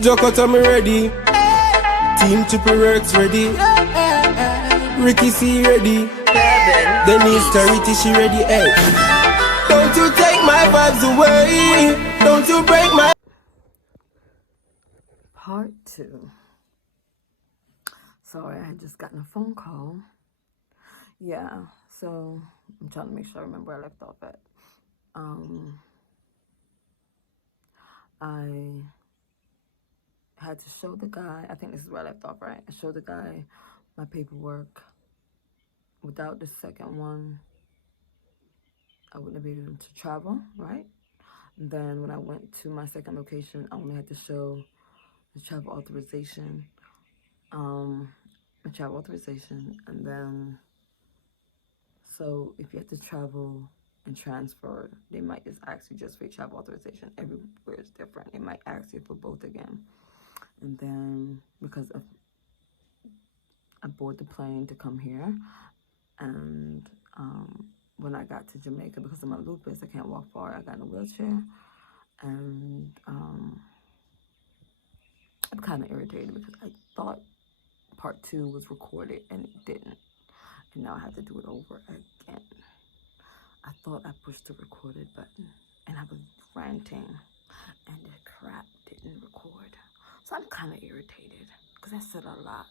Jokota me ready. Team Triple Works ready. Ricky C ready. Denise Charity she ready. Hey. Don't you take my vibes away. Don't you break my. Part 2. Sorry, I had just gotten a phone call. Yeah, so I'm trying to make sure I remember where I left off at. I had to show the guy, I think this is where I left off, right? I showed the guy my paperwork. Without the second one, I wouldn't have been able to travel, right? And then when I went to my second location, I only had to show the travel authorization. And then, so if you have to travel and transfer, they might just ask you just for your travel authorization. Everywhere is different. They might ask you for both again. And then, because I boarded the plane to come here, and when I got to Jamaica, because of my lupus, I can't walk far. I got in a wheelchair, and I'm kind of irritated because I thought part 2 was recorded and it didn't, and now I have to do it over again. I thought I pushed the recorded button, and I was ranting, and the crap didn't record. So I'm kind of irritated because I said a lot.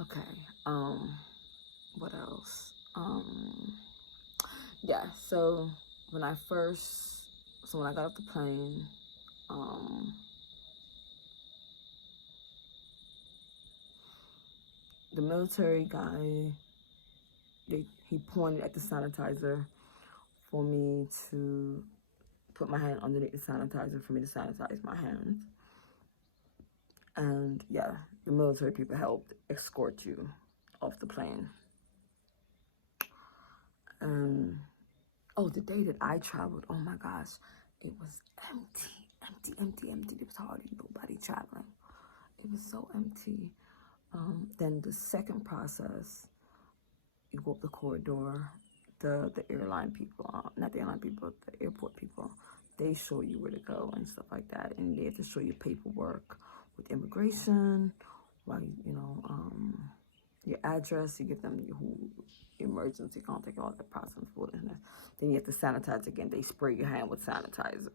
Okay, what else? Yeah, so when I got off the plane, the military guy, he pointed at the sanitizer for me to put my hand underneath the sanitizer for me to sanitize my hands. And yeah, the military people helped escort you off the plane. Oh, the day that I traveled, oh my gosh, it was empty. There was hardly nobody traveling. It was so empty. Then the second process, you go up the corridor, the airline people, not the airline people, the airport people, they show you where to go and stuff like that. And they have to show you paperwork with immigration, while your address, you give them your emergency contact, all that process foolishness. Then you have to sanitize again. They spray your hand with sanitizer,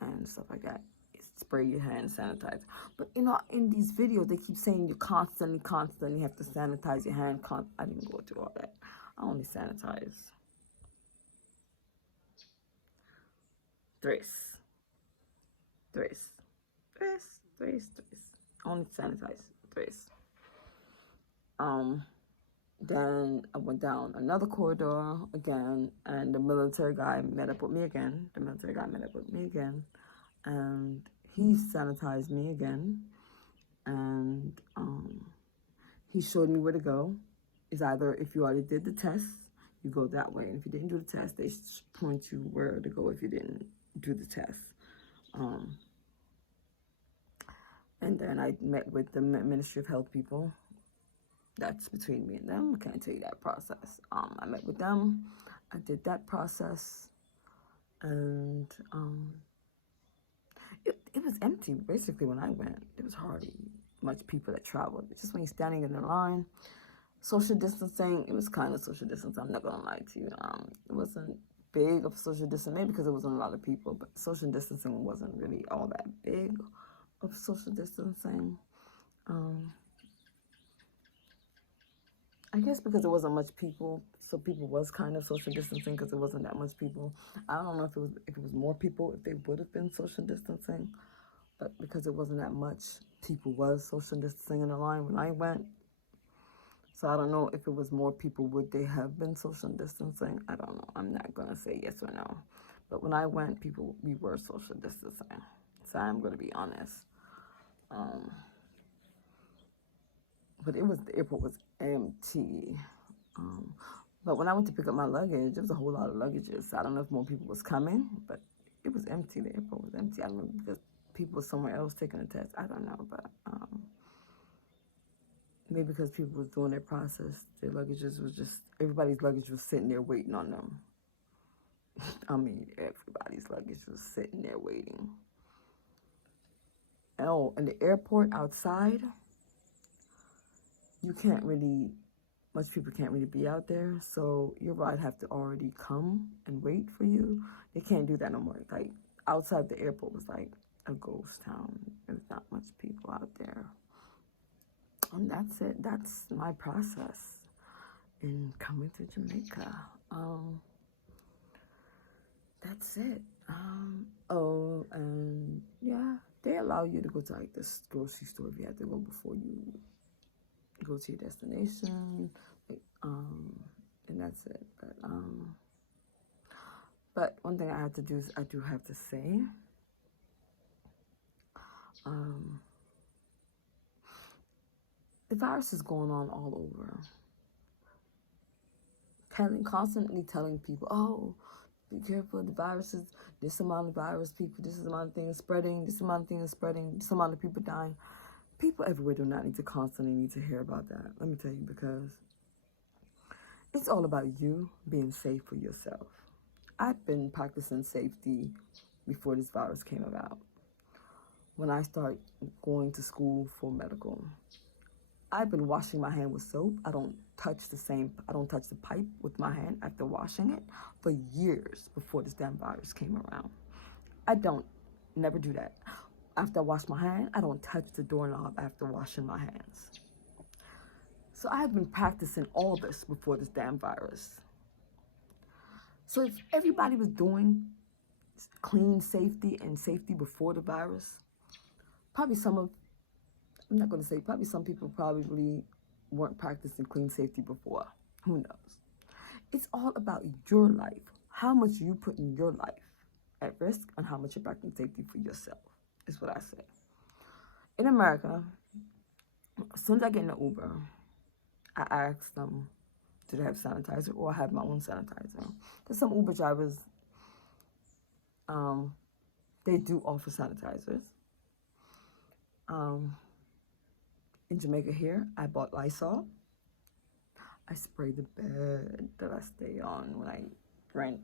and stuff like that. Spray your hand, sanitize. But in these videos, they keep saying you constantly have to sanitize your hand. I didn't go through all that. I only sanitize tres. Only sanitize tres. Then I went down another corridor again, and the military guy met up with me again. And he sanitized me again, and he showed me where to go. It's either if you already did the test, you go that way, and if you didn't do the test, they point you where to go if you didn't do the test. And then I met with the Ministry of Health people. That's between me and them. I can't tell you that process. I met with them. I did that process, and it was empty basically when I went. There was hardly much people that traveled. It's just when you're standing in the line. Social distancing, it was kind of social distancing. I'm not gonna lie to you. It wasn't big of social distancing, maybe because there wasn't a lot of people, but social distancing wasn't really all that big of social distancing. I guess because there wasn't much people, so people was kind of social distancing because there wasn't that much people. I don't know if it was more people, if they would have been social distancing, but because it wasn't that much, people was social distancing in the line when I went. So I don't know if it was more people, would they have been social distancing? I don't know. I'm not gonna say yes or no. But when I went, we were social distancing. So I'm gonna be honest. But the airport was empty. But when I went to pick up my luggage, there was a whole lot of luggages. I don't know if more people was coming, but it was empty. The airport was empty. I don't know, because people were somewhere else taking a test. I don't know, but maybe because people was doing their process, their luggages was just, everybody's luggage was sitting there waiting on them. I mean, everybody's luggage was sitting there waiting. Oh, in the airport outside, you can't really, much people can't really be out there. So your ride have to already come and wait for you. They can't do that no more. Like outside the airport was like a ghost town. There's not much people out there. And that's it. That's my process in coming to Jamaica. That's it. Oh, and yeah, they allow you to go to like this grocery store if you have to go before you go to your destination. Like, and that's it. But one thing I have to do is I do have to say, the virus is going on all over. Constantly telling people, oh, be careful, the virus is, this amount of virus people, this is the amount of things spreading, this amount of things spreading, this amount of people dying. People everywhere do not need to constantly need to hear about that. Let me tell you, because it's all about you being safe for yourself. I've been practicing safety before this virus came about. When I started going to school for medical, I've been washing my hand with soap. I don't touch the pipe with my hand after washing it for years before this damn virus came around. I never do that. After I wash my hand, I don't touch the doorknob after washing my hands. So I've been practicing all this before this damn virus. So if everybody was doing clean safety and safety before the virus, probably some people probably weren't practicing clean safety before. Who knows? It's all about your life, how much you put in your life at risk and how much you're practicing safety for yourself, is what I say. In America, as soon as I get in the Uber, I ask them, do they have sanitizer, or I have my own sanitizer. Because some Uber drivers, they do offer sanitizers. In Jamaica here, I bought Lysol. I spray the bed that I stay on when I rent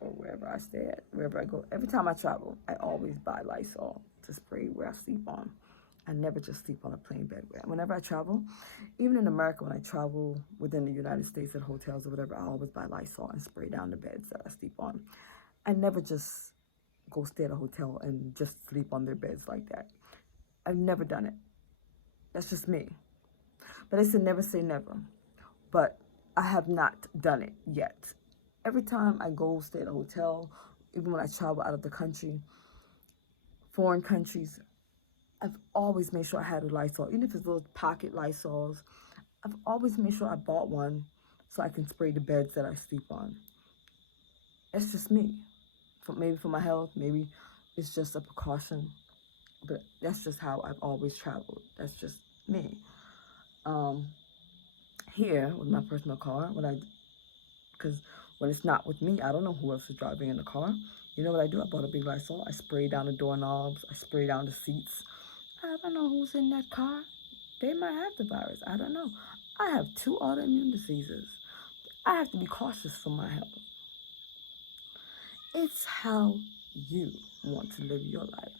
or wherever I stay at, wherever I go. Every time I travel, I always buy Lysol to spray where I sleep on. I never just sleep on a plain bed. Whenever I travel, even in America, when I travel within the United States at hotels or whatever, I always buy Lysol and spray down the beds that I sleep on. I never just go stay at a hotel and just sleep on their beds like that. I've never done it. That's just me. But they said never say never. But I have not done it yet. Every time I go stay at a hotel, even when I travel out of the country, foreign countries, I've always made sure I had a Lysol. Even if it's little pocket Lysols, I've always made sure I bought one so I can spray the beds that I sleep on. That's just me. Maybe for my health, maybe it's just a precaution. But that's just how I've always traveled. That's just me. Here with my personal car, because when it's not with me, I don't know who else is driving in the car. You know what I do? I bought a big Lysol. I spray down the doorknobs. I spray down the seats. I don't know who's in that car. They might have the virus. I don't know. I have 2 autoimmune diseases. I have to be cautious for my health. It's how you want to live your life.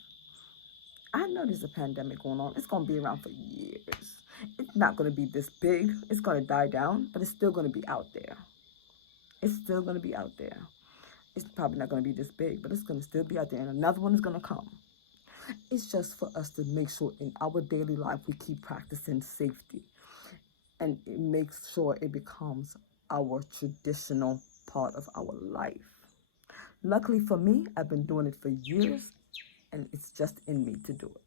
I know there's a pandemic going on. It's going to be around for years. It's not going to be this big. It's going to die down, but it's still going to be out there. It's still going to be out there. It's probably not going to be this big, but it's going to still be out there, and another one is going to come. It's just for us to make sure in our daily life we keep practicing safety, and it makes sure it becomes our traditional part of our life. Luckily for me, I've been doing it for years, and it's just in me to do it.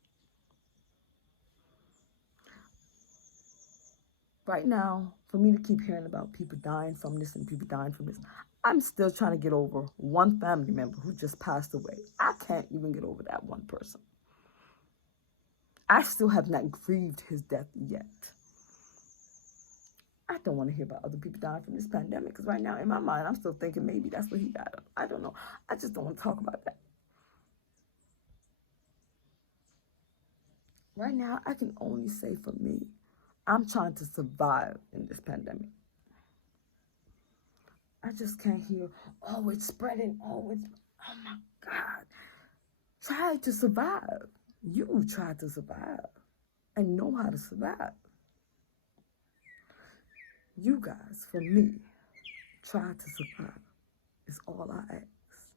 Right now, for me to keep hearing about people dying from this and people dying from this, I'm still trying to get over one family member who just passed away. I can't even get over that one person. I still have not grieved his death yet. I don't want to hear about other people dying from this pandemic, because right now in my mind, I'm still thinking maybe that's what he died of. I don't know. I just don't want to talk about that. Right now, I can only say for me, I'm trying to survive in this pandemic. I just can't hear, oh, it's spreading, oh my God. Try to survive. You try to survive and know how to survive. You guys, for me, try to survive. Is all I ask.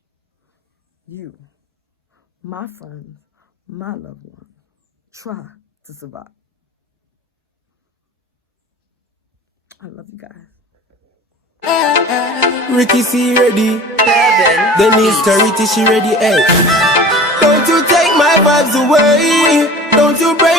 You, my friends, my loved ones, try to survive. I love you guys. Ricky C ready. Denise Charity she ready. Hey, don't you take my vibes away. Don't you break